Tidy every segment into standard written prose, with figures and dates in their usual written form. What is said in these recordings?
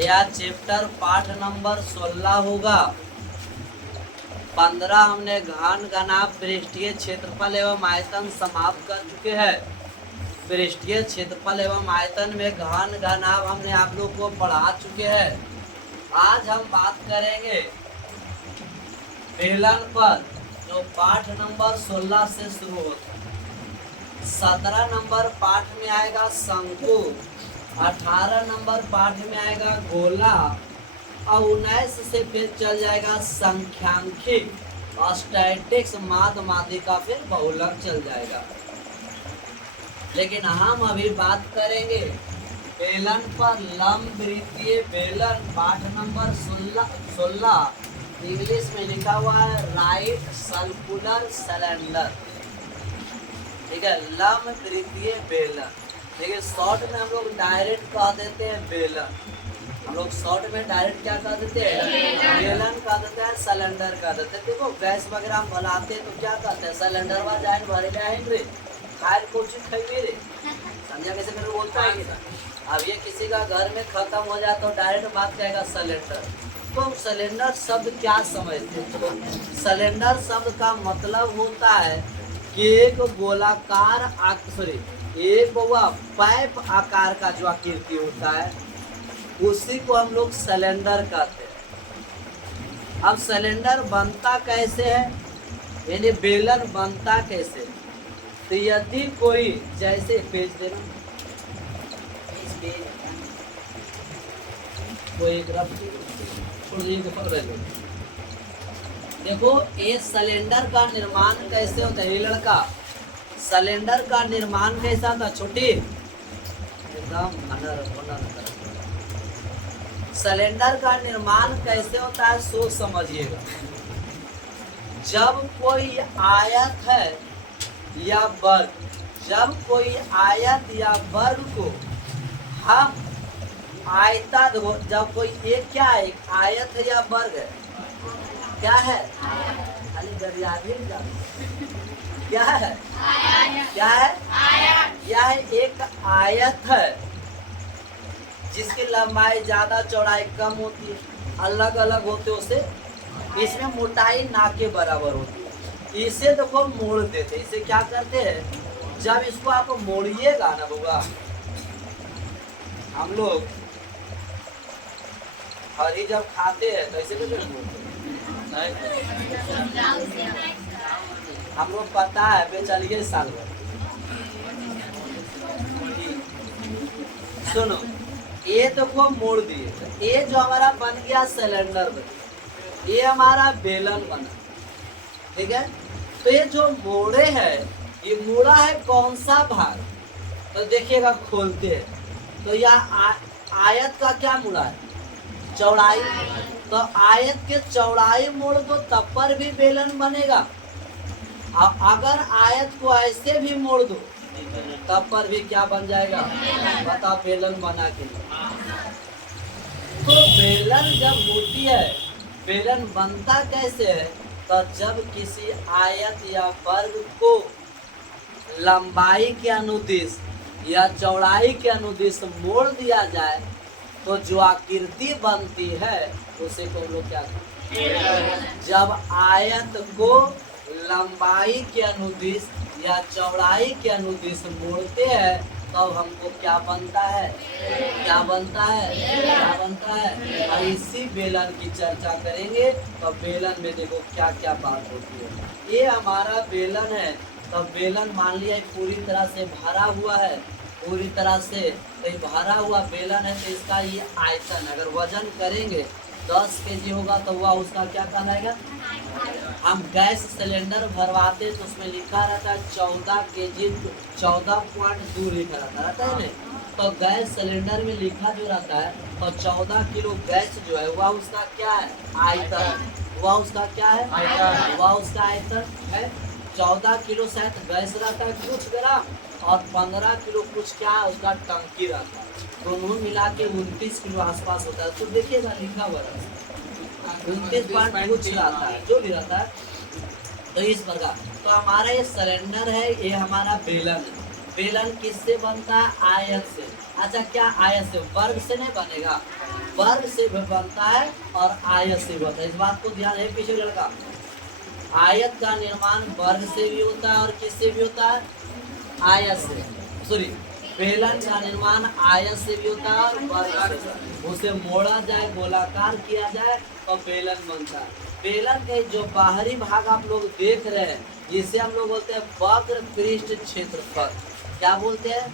या चैप्टर पाठ नंबर 16 होगा। 15 हमने घन घनाभ पृष्ठीय क्षेत्रफल एवं आयतन समाप्त कर चुके हैं। पृष्ठीय क्षेत्रफल एवं आयतन में घन घनाभ हमने आप लोग को पढ़ा चुके हैं। आज हम बात करेंगे बेलन पर, जो पाठ नंबर 16 से शुरू होता है। 17 नंबर पाठ में आएगा शंकु, 18 नंबर पाठ में आएगा गोला और 19 से फिर चल जाएगा संख्यांकिक, स्टैटिक्स, माध्यमातिका, फिर बहुलक चल जाएगा। लेकिन हम अभी बात करेंगे बेलन पर लंब वृत्तीय बेलन, पाठ नंबर 16 इंग्लिश में लिखा हुआ है राइट सर्कुलर सिलेंडर। ठीक है, लंब वृत्तीय बेलन। देखिए शॉर्ट में हम लोग डायरेक्ट कह देते हैं बेलन, हम लोग शॉर्ट में डायरेक्ट क्या कह देते हैं, बेलन कह देते हैं, सिलेंडर कह देते हैं। देखो गैस वगैरह हम बनाते हैं तो क्या कहते हैं, सिलेंडर वा जाए भरे जाएंगे खाए कुछ खाइए रे, समझा कैसे मेरे बोलता है। अब ये किसी का घर में खत्म हो जाए तो डायरेक्ट बात कहेगा सिलेंडर। तो हम सिलेंडर शब्द क्या समझते हैं, तो सिलेंडर शब्द का मतलब होता है कि एक गोलाकार एक पाइप आकार का जो आकृति होता है उसी को हम लोग सिलेंडर कहते हैं। अब सिलेंडर बनता कैसे है, यानी बेलन बनता कैसे, तो यदि कोई जैसे पेज देना कोई एक देखो ये सिलेंडर का निर्माण कैसे होता है। ये लड़का सिलेंडर का निर्माण कैसा था, छोटी एकदम सिलेंडर का निर्माण कैसे होता है सो समझिएगा। जब कोई आयत है या वर्ग, जब कोई आयत या वर्ग को हम आयता, जब कोई एक क्या है, एक आयत है या वर्ग है, क्या है, क्या है, क्या है, यह एक आयत है जिसकी लंबाई ज्यादा चौड़ाई कम होती है, अलग अलग होते उसे, इसमें मोटाई ना के बराबर होती है। इसे देखो मोड़ देते, इसे क्या करते हैं, जब इसको आप मोड़िएगा ना बुआ, हम लोग हरी जब खाते हैं तो ऐसे कैसे मोड़ते हैं, हम लोग पता है बेचलिए साल भर। सुनो ये तो को मोड़ दिए, ये जो हमारा बन गया सिलेंडर बन, ये हमारा बेलन बना। ठीक है, तो ये जो मोड़े है, ये मोड़ा है कौन सा भाग, तो देखिएगा खोलते हैं तो यह आयत का क्या मोड़ा है, चौड़ाई। तो आयत के चौड़ाई मोड़ दो तब पर भी बेलन बनेगा। अब अगर आयत को ऐसे भी मोड़ दो तब पर भी क्या बन जाएगा, बता बेलन बना के। तो बेलन जब होती है, बेलन बनता कैसे है, तो जब किसी आयत या वर्ग को लंबाई के अनुदिश या चौड़ाई के अनुदिश मोड़ दिया जाए तो जो आकृति बनती है उसे को लोग क्या कहते हैं। जब आयत को लंबाई के अनुदिश या चौड़ाई के अनुदिश मोड़ते हैं तब तो हमको क्या बनता है, क्या बनता है, क्या बनता है। और इसी बेलन की चर्चा करेंगे। तो बेलन में देखो क्या क्या बात होती है। ये हमारा बेलन है, तो बेलन मान लिया पूरी तरह से भरा हुआ है, पूरी तरह से भरा हुआ बेलन है, तो इसका ये आयतन अगर वजन करेंगे 10 केजी होगा तो वह उसका क्या कहलाएगा। हम गैस सिलेंडर भरवाते तो उसमें लिखा रहता है 14 केजी, 14.2 लिखा रहता है नहीं, तो गैस सिलेंडर में लिखा जो रहता है तो 14 किलो गैस जो है वह उसका क्या है, आयतन, वह उसका क्या है, आयतन, वह उसका आयतन है। 14 किलो शायद गैस रहता है कुछ ग्राम, और 15 किलो कुछ क्या है उसका टंकी रहता है, दोनों मिला के 29 किलो आसपास होता है। तो देखिएगा लिखा हुआ रहता है 29 कुछ रहता है, जो भी रहता है। तो इस प्रकार तो हमारा ये सिलेंडर है, ये हमारा बेलन है। बेलन किससे बनता है, आयत से। अच्छा क्या आयत से, वर्ग से नहीं बनेगा, वर्ग से भी बनता है और आयत से भी बनता है। इस बात को ध्यान है पीछे लड़का। आयत का निर्माण वर्ग से भी होता है और किससे भी होता है? आयत से। सॉरी, बेलन का निर्माण आयत से भी होता है और वर्ग से। उसे मोड़ा जाए, गोलाकार किया जाए तो बेलन बनता है। बेलन के जो बाहरी भाग आप लोग देख रहे हैं, जिसे हम लोग बोलते हैं वक्र पृष्ठ क्षेत्रफल। क्या बोलते हैं?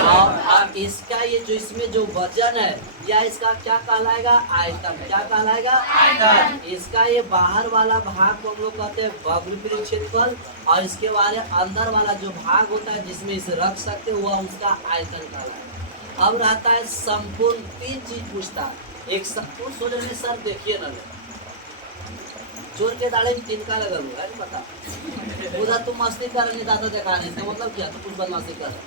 और इसका ये जो इसमें जो वजन है या इसका क्या कहलाएगा? आयतन। क्या कहलाएगा? आयतन। इसका ये बाहर वाला भाग को हम लोग कहते हैं वक्र पृष्ठ क्षेत्रफल, और इसके बारे अंदर वाला जो भाग होता है जिसमें इसे रख सकते हैं वह उसका आयतन कहलाएगा। अब रहता है संपूर्ण। 3 चीज पूछता है। एक संपूर्ण सोचने में सर देखिए ना, चोर के दाढ़े में तिनका लगा हुआ है, पता उधर तुम मस्ती कर रहे दादा दिखा रहे, इसका मतलब क्या? तो कुछ बदमाशी कर रहे,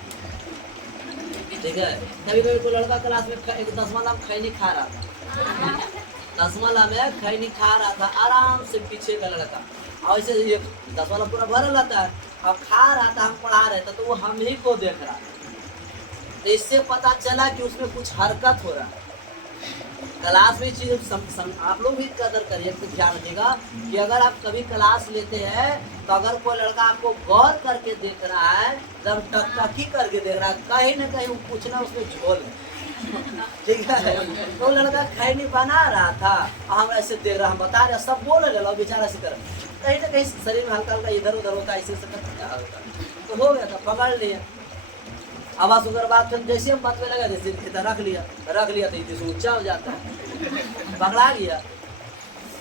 ठीक है। कभी कभी कोई लड़का क्लास में एक 10वां में खैनी खा रहा था, 10वां में खैनी खा रहा था आराम से, पीछे का लड़का, और ऐसे 10वां पूरा भर रहता है, अब खा रहा था, हम पढ़ा रहे थे तो वो हम ही को देख रहा था। तो इससे पता चला कि उसमें कुछ हरकत हो रहा है। क्लास में चीज आप लोग भी कदर करिए, तो ध्यान रखिएगा कि अगर आप कभी क्लास लेते हैं तो अगर कोई लड़का आपको गौर करके देख रहा है, जब टकटकी करके देख रहा है, कहीं ना कहीं कुछ ना उसमें झोल है, ठीक है। तो लड़का खैनी बना रहा था, हम ऐसे देख रहा, हम बता रहे, सब बोल रहे बेचारा से कर, कहीं ना कहीं शरीर में हल्का हल्का इधर उधर होता है, ऐसे तो हो गया था, पकड़ लिया। आवाज उधर बात जैसे हम बात में लगा, जैसे रख लिया तो इतने ऊंचा हो जाता है, पकड़ा लिया,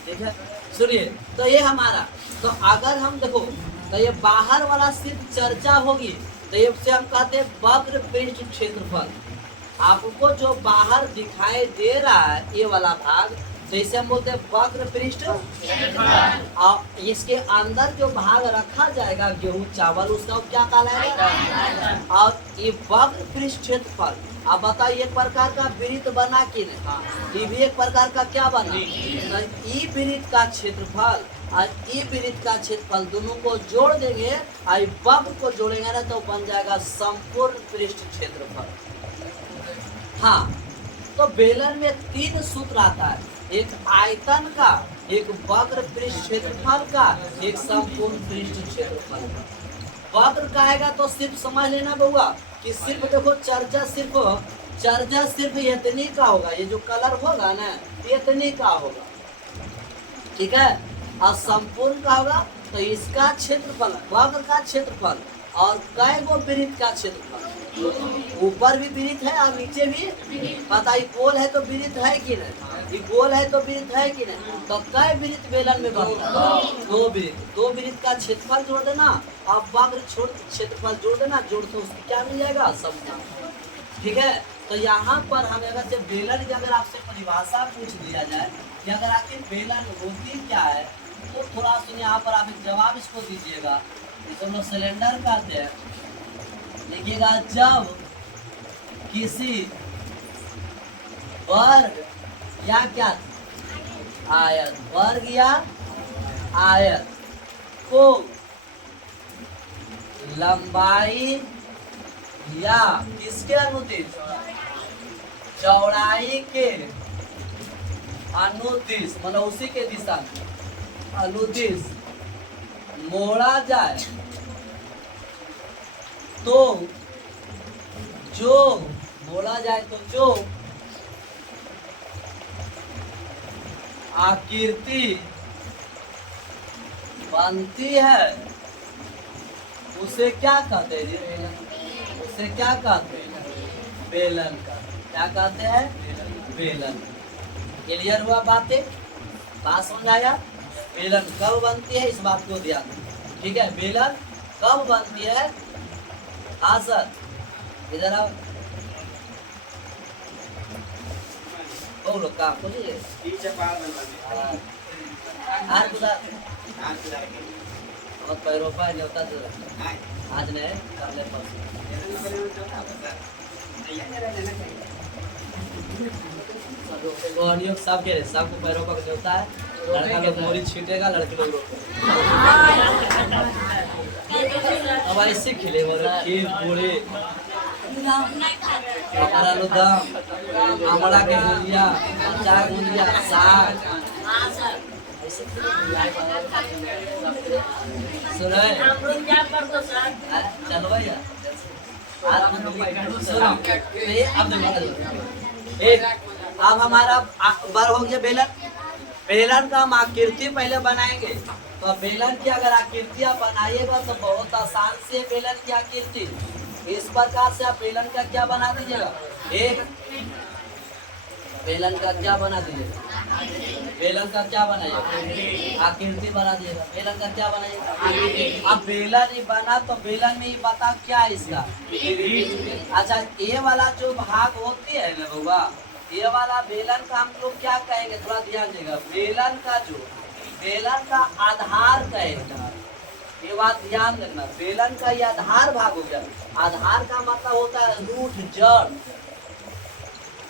ठीक है। सुनिए, तो ये हमारा, तो अगर हम देखो तो ये बाहर वाला सिर्फ चर्चा होगी, तो ये से हम कहते हैं वक्र पृष्ठ क्षेत्रफल। आपको जो बाहर दिखाई दे रहा है ये वाला भाग, तो इसे हम बोलते हैं वक्र पृष्ठ। और इसके अंदर जो भाग रखा जाएगा गेहूं चावल, उसका क्या कहलाएगा? और ये वक्र पृष्ठ क्षेत्रफल, अब बताइए एक प्रकार का वृत्त बना कि नहीं? ये भी एक प्रकार का क्या बना? ई वृत्त का क्षेत्रफल और ई वृत्त का क्षेत्रफल दोनों को जोड़ देंगे, और वक्र को जोड़ेंगे ना तो बन जाएगा संपूर्ण पृष्ठ क्षेत्रफल। हाँ, तो बेलन में 3 सूत्र आता है, एक आयतन का, एक वक्र पृष्ठ क्षेत्रफल का, एक संपूर्ण पृष्ठ क्षेत्रफल का। वक्र कहेगा तो सिर्फ समझ लेना बउआ कि सिर्फ देखो चर्चा सिर्फ इतनी का होगा, ये जो कलर होगा ना इतनी का होगा, ठीक है। और संपूर्ण का होगा तो इसका क्षेत्रफल, वक्र का क्षेत्रफल, और कई गो वृत्त का क्षेत्रफल, ऊपर भी वृत्त है और नीचे भी, पता ही गोल है तो वृत्त है कि नहीं? ये गोल है तो वृत्त है कि नहीं? तो कई वृत्त बेलन में बनता है? 2 वृत्त का क्षेत्रफल जोड़ देना, आप वक्र क्षेत्रफल जोड़ देना, जोड़ तो उसकी क्या मिल जाएगा? समता, ठीक है। तो यहाँ पर हम अगर से बेलन की अगर आपसे परिभाषा पूछ दिया जाए कि अगर आखिर बेलन होती क्या है, तो थोड़ा सुनिए, यहाँ पर आप एक जवाब इसको दीजिएगा। इसे हम लोग सिलेंडर कहते हैं, देखिएगा, जब किसी वर्ग या क्या आयत, वर्ग या आयत को लंबाई या किसके अनुदिश, चौड़ाई के अनुदिश, मतलब उसी के दिशा में अनुदिश मोड़ा जाए तो जो मोड़ा जाए तो जो आकृति बनती है उसे क्या कहते हैं? उसे क्या कहते हैं? बेलन का। क्या कहते हैं? बेलन। क्लियर हुआ बातें? बात समझ आया? बेलन कब बनती है इस बात को ध्यान, ठीक है। बेलन कब बनती है? हाँ सर, इधर आओ, लोग काम बोलिए बहुत पैरों पर न्योता आज नहीं कर ले सब के सबको पैरों पर न्योता है। लड़का लोग मोरी छीटेगा, लड़के लोग अब ऐसे खिले खीर पूरे आलूदम, आमला के गुजिया, अचार गुजिया, साग। सुनो चलो भैया अब हमारा बार हो गया बेलन। बेलन का हम आकृति पहले बनाएंगे। तो बेलन की अगर आकृतियां बनाइएगा तो बहुत आसान से बेलन की आकृति इस प्रकार से आप बेलन का क्या बना दीजिएगा। एक बेलन का क्या बना दीजिएगा, बेलन का क्या बनाइएगा, आकृति बना दीजिएगा। बेलन का क्या बनाइएगा। अब बेलन ही बना तो बेलन में ही बता क्या है इसका। अच्छा ये वाला जो भाग होती है ना बउआ, ये वाला बेलन का हम लोग क्या कहेंगे, थोड़ा ध्यान देगा। बेलन का जो बेलन का आधार कहेगा, ये बात ध्यान रखना। बेलन का ये आधार भाग हो गया। आधार का मतलब होता है रूट, जड़,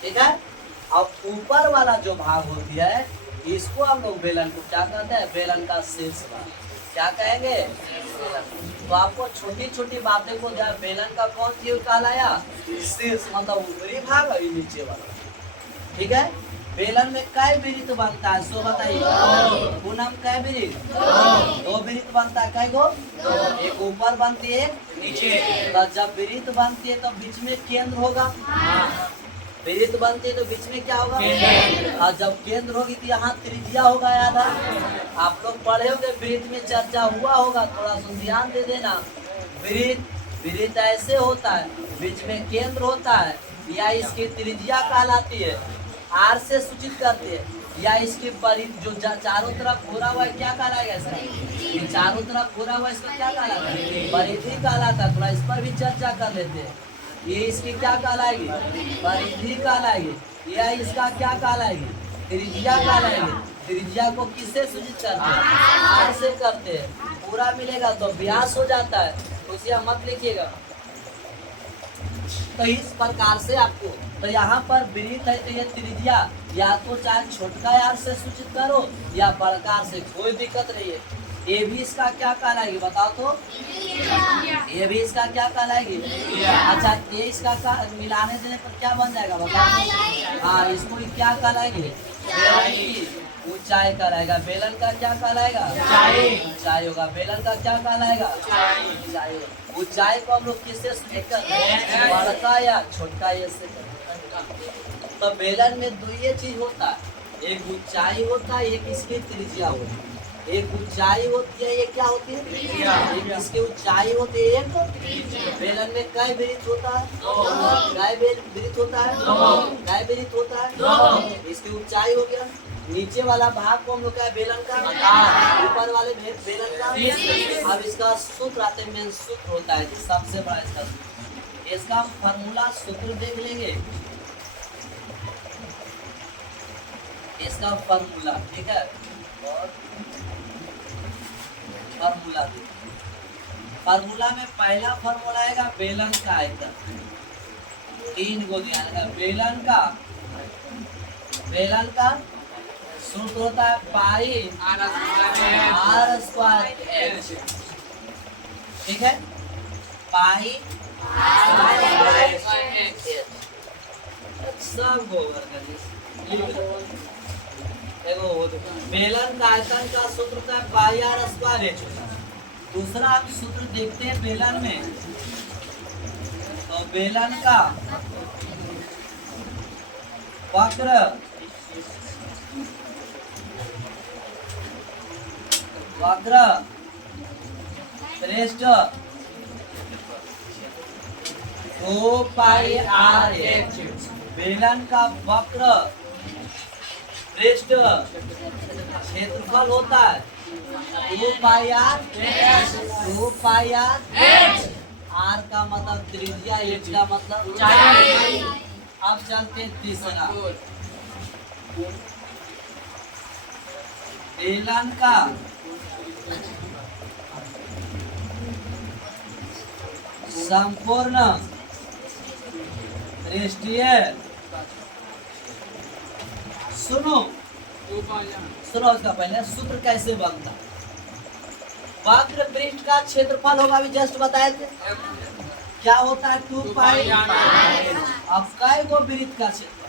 ठीक है। और ऊपर वाला जो भाग होती है इसको हम लोग बेलन को क्या कहते हैं, बेलन का शीर्ष भाग क्या कहेंगे। तो आपको छोटी छोटी बातें को बेलन का कौन चीज कहलाया, शीर्ष मतलब ऊपरी भाग और नीचे वाला, ठीक है। बेलन में कै वृत्त बनता है सो बताइए। पूनम कै वृत्त, दो वृत्त बनता है। कै गो, एक ऊपर बनती है एक नीचे। तो जब वृत्त बनती है तो बीच में केंद्र होगा। वृत्त बनती है तो बीच में क्या होगा, और जब केंद्र होगी तो यहाँ त्रिज्या होगा। याद है आप लोग पढ़े होंगे, वृत्त में चर्चा हुआ होगा, थोड़ा सा ध्यान दे देना। वृत्त ऐसे होता है, बीच में केंद्र होता है, या इसकी त्रिज्या कहलाती है, आर से सूचित करते हैं, या इसकी परिधि जो चारों तरफ घूरा हुआ है क्या कहलाएगा इसका, ये चारों तरफ घूरा हुआ इसका क्या कहलाता है, परिधि कहलाता है। थोड़ा इस पर भी चर्चा कर लेते हैं। ये इसकी क्या कहलाएगी, परिधि कहलाएगी। या इसका क्या कहलाएगी, त्रिज्या कहलाएगी। त्रिज्या को किससे सूचित करते हैं, आर से करते हैं। पूरा मिलेगा तो व्यास हो जाता है, उसे मत लिखिएगा। तो इस प्रकार से आपको, तो यहाँ पर वृत्त है तो ये त्रिज्या या तो चाहे छोटका आर से सूचित करो या बड़का से, कोई दिक्कत नहीं है। ये भी इसका क्या कहलाएगी बताओ तो, ये भी इसका क्या कहलाएगी। अच्छा ये इसका मिलाने देने पर क्या बन जाएगा बताओ। हाँ इसको क्या कहलाएगी, ऊंचाई कहलाएगा। बेलन का क्या कहलाएगा, ऊंचाई होगा। बेलन का क्या कहलाएगा, ऊंचाई होगा। ऊंचाई को हम लोग किससे सूचित करते हैं, बड़का या छोटका ये से करते हैं। तो बेलन में दो ये चीज होता है, एक ऊंचाई होता है, एक इसकी त्रिज्या होती है। एक ऊंचाई होती है, ये क्या होती है, एक इसकी ऊंचाई होती है, एक बेलन में कै वृत्त होता है, कै वृत्त होता है, कै वृत्त होता है। इसकी ऊंचाई हो गया। नीचे वाला भाग को हम लोग क्या बेलन का, ऊपर वाले बेलन का। अब इसका सूत्र आते हैं, मेन सूत्र होता है सबसे बड़ा इसका सूत्र। इसका फॉर्मूला सूत्र देख लेंगे, इसका फॉर्मूला, ठीक है। और फॉर्मूला फॉर्मूला में पहला फॉर्मूला आएगा बेलन का, आएगा 3 गो ध्यान का। बेलन का सूत्र होता है पाई आर स्क्वायर एच, ठीक है। पाई सब बेलन का आयतन का सूत्र होता है पाई आर स्क्वायर एच। दूसरा हम सूत्र देखते हैं बेलन में, तो बेलन का वक्र पृष्ठ 2 पाई आर एच। बेलन का वक्र पृष्ठ क्षेत्रफल होता है 2 पाई आर एच। आर का मतलब त्रिज्या, एच का मतलब ऊंचाई। अब चलते हैं तीसरा, बेलन का संपूर्ण पृष्ठीय, सुनो उसका पहले सूत्र कैसे बनता। वक्र पृष्ठ का क्षेत्रफल होगा, अभी जस्ट बताए थे क्या होता है 2 पाई। अब कै गो वृत्त का क्षेत्रफल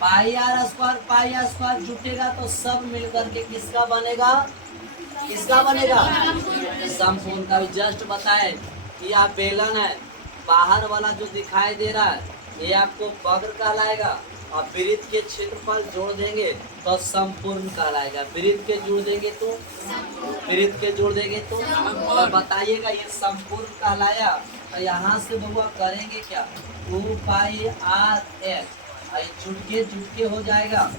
पाई आर स्क्वायर जुटेगा तो सब मिलकर के किसका बनेगा, किसका बनेगा, संपूर्ण का। जस्ट बताए कि आप बेलन है, बाहर वाला जो दिखाई दे रहा है ये आपको वक्र कहलाएगा, और वृत्त के क्षेत्रफल जोड़ देंगे तो संपूर्ण कहलाएगा। वृत्त के जोड़ देंगे तो तो बताइएगा ये संपूर्ण कहलाया। तो यहाँ से बउआ करेंगे क्या, 2 पाई आर एक्स जुटके हो जाएगा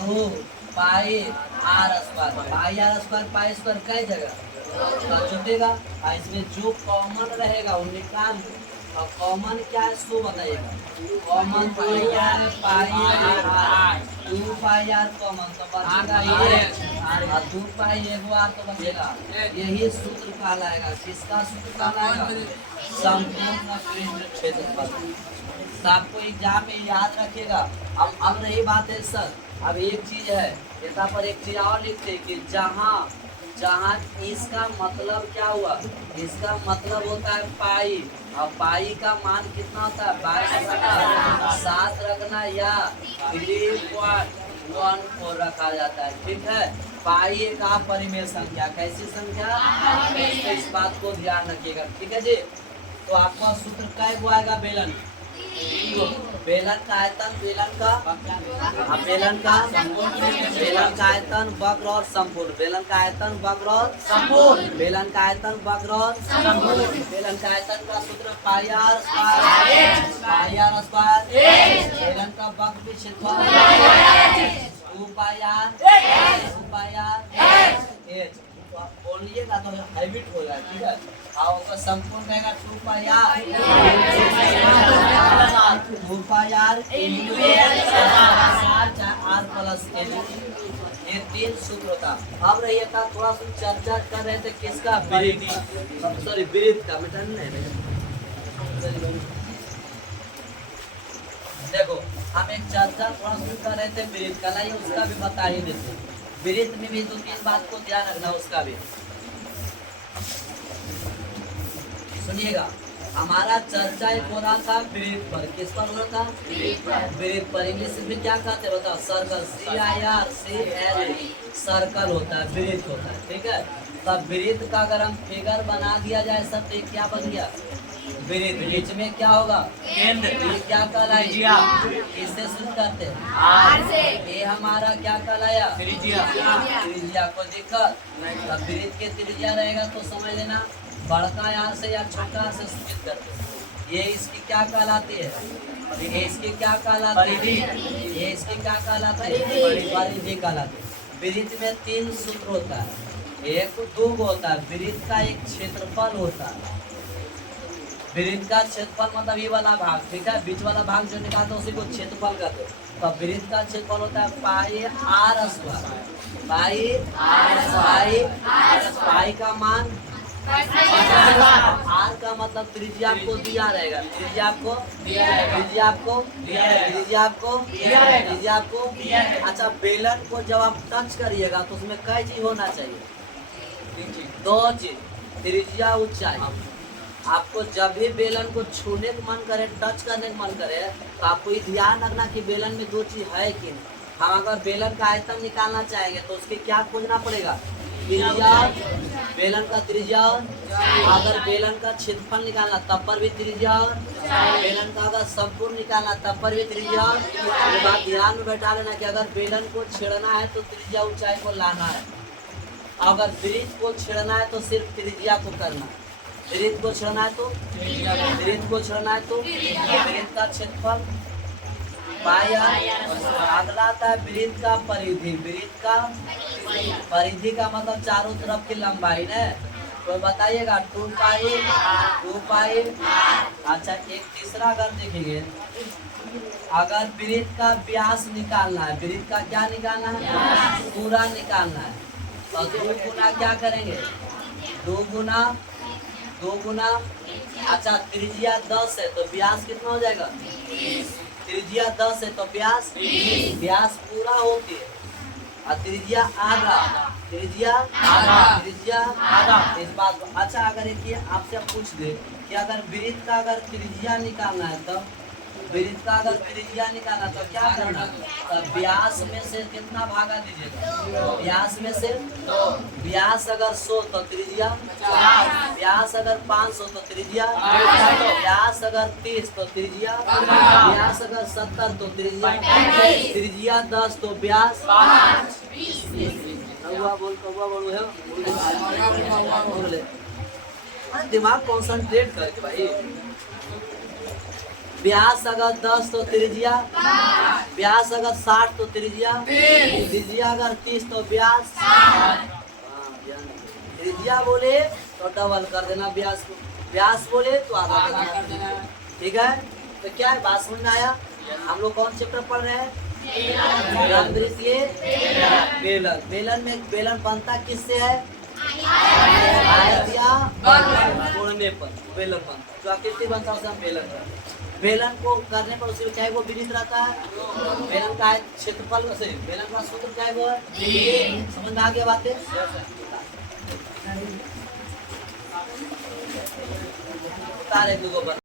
2 पाई आर स्क्वायर पाई स्क्वायर कई जगह तो जुटेगा। और इसमें जो कॉमन रहेगा वो निकाल दो। और कॉमन क्या है इसको बताइएगा, कॉमन पाई क्या है, पाई आर 2 पाई आर कॉमन तो बचेगा ये, और 2 पाई एगो आर तो बचेगा। यही सूत्र कहलाएगा, किसका सूत्र कहलाएगा, संपूर्ण पृष्ठ क्षेत्रफल। तो आपको एग्जाम में याद रखिएगा। अब रही बात है सर, अब एक चीज है यहाँ पर, एक चीज और लिखते कि जहाँ जहाँ इसका मतलब क्या हुआ, इसका मतलब होता है पाई, और पाई का मान कितना होता है 7 रखना या 3.14 रखा जाता है, ठीक है। पाई एक अपरिमेय संख्या, कैसी संख्या, तो इस बात को ध्यान रखिएगा, ठीक है जी। तो आपका सूत्र क्या हुआ आएगा, बेलन का आयतन, बेलन का आयतन वक्र और संपूर्ण, बेलन का आयतन वक्र और संपूर्ण, बेलन का आयतन वक्र और संपूर्ण, बेलन का आयतन का सूत्र पाई आर स्क्वायर, बेलन का वक्र भी क्षेत्रफल 2 पाई आर एच। बोलिएगा तो हैबिट हो जाए, ठीक है। और उसका संपूर्ण रहेगा 2 पाई आर आर प्लस ये 3 सूत्र होता। अब रहिए था थोड़ा सा चर्चा कर रहे थे किसका, वृत्त का। मिटन नहीं, देखो हम एक चर्चा थोड़ा सा कर रहे थे वृत्त का, नहीं उसका भी बता ही देते। वृत्त में भी 2-3 बात को ध्यान रखना, उसका भी सुनिएगा। हमारा चर्चा एक हो रहा था वृत्त पर, किस पर हो रहा था, वृत्त पर। इंग्लिश में क्या कहते हैं बताओ, सर्कल, CIRCL सर्कल होता है, वृत्त होता है, ठीक है। तब वृत्त का अगर हम फिगर बना दिया जाए सब, तो क्या बन गया, वृत्त। बीच में क्या होगा, केंद्र, ये क्या कहलाएगा, किससे शुरू करते हैं, आर से। ये हमारा क्या कहलाया, त्रिज्या। कोई दिक्कत नहीं। तब वृत्त के त्रिज्या रहेगा तो समझ लेना बड़का यहाँ से या छोटा से सूचित करते हैं। ये इसकी क्या कहलाती है, ये इसकी क्या कहलाती है, ये इसकी क्या कहलाती है, परिधि कहलाती है। वृत्त में 3 सूत्र होता है, एक 2 होता है। वृत्त का एक क्षेत्रफल होता है, वृत्त का क्षेत्रफल मतलब ये वाला भाग, ठीक है, बीच वाला भाग जो निकालते हैं उसी को क्षेत्रफल कहते हैं। तो वृत्त का क्षेत्रफल होता है पाई आर स्क्वायर, पाई का मान आर का मतलब त्रिज्या आपको दिया रहेगा, त्रिज्या आपको। अच्छा, बेलन को जब आप टच करिएगा तो उसमें कई चीज होना चाहिए, 2 चीज, त्रिज्या ऊंचाई। आपको जब भी बेलन को छूने का मन करे, टच करने का मन करे, तो आपको ये ध्यान रखना कि बेलन में 2 चीज है कि नहीं। हम अगर बेलन का आयतन निकालना चाहेंगे तो उसके क्या खोजना पड़ेगा, त्रिज्या, बेलन का त्रिज्या। अगर बेलन का क्षेत्रफल निकालना तब पर भी त्रिज्या, बेलन का अगर संपूर्ण निकालना तब पर भी त्रिज्या। ये बात ध्यान में बैठा लेना कि अगर बेलन को छेड़ना है तो त्रिज्या ऊंचाई को लाना है, अगर वृत्त को छेड़ना है तो सिर्फ त्रिज्या को करना है। वृत्त को छेड़ना है तो वृत्त का क्षेत्रफल पाई आर। अगला आता है वृत्त का परिधि। वृत्त का परिधि का मतलब चारों तरफ की लंबाई है। तो बताइएगा 2 पाई। अच्छा, एक तीसरा अगर देखेंगे, अगर वृत्त का व्यास निकालना है, वृत्त का क्या निकालना है, पूरा निकालना है, तो 2 गुना क्या करेंगे, 2 गुना। अच्छा, त्रिज्या 10 है तो व्यास कितना हो जाएगा, त्रिज्या 10 है तो व्यास पूरा होती है, और त्रिज्या आधा त्रिज्या आधा। त्रिज्या आधा। इस बात को अच्छा अगर एक ये आपसे पूछ दे कि अगर वृत्त का अगर त्रिज्या निकालना है तो वृत्त का अगर त्रिज्या निकालना तो क्या करना है? तो व्यास में से कितना भागा दीजिएगा? व्यास में से व्यास अगर 100 तो त्रिज्या 50। व्यास अगर 500 तो त्रिज्या 500। व्यास अगर 30 तो त्रिज्या व्यास अगर 70 तो त्रिज्या त्रिज्या 10 तो व्यास 5। हुआ बोल है बोल ले। हाँ, दिमाग कंसंट्रेट करके भाई। व्यास अगर 10 तो त्रिज्या व्यास अगर 60 तो त्रिज्या त्रिज्या अगर 30 तो व्यास त्रिज्या बोले तो डबल कर देना व्यास को, व्यास बोले तो आधा कर देना। ठीक है, तो क्या है बात समझ में आया? हम लोग कौन चैप्टर पढ़ रहे हैं? वृत्तीय बेलन। बेलन में बेलन बनता किससे है? आयत या कोणने पर बेलन बनता, जो आकृति बनता है उसे हम बेलन करते हैं। बेलन को करने पर उसे चाहे वो विदित रहता है। बेलन का क्षेत्रफल से बेलन का सूत्र चाहे वो समझ में आ गया बातें? उतार एक दो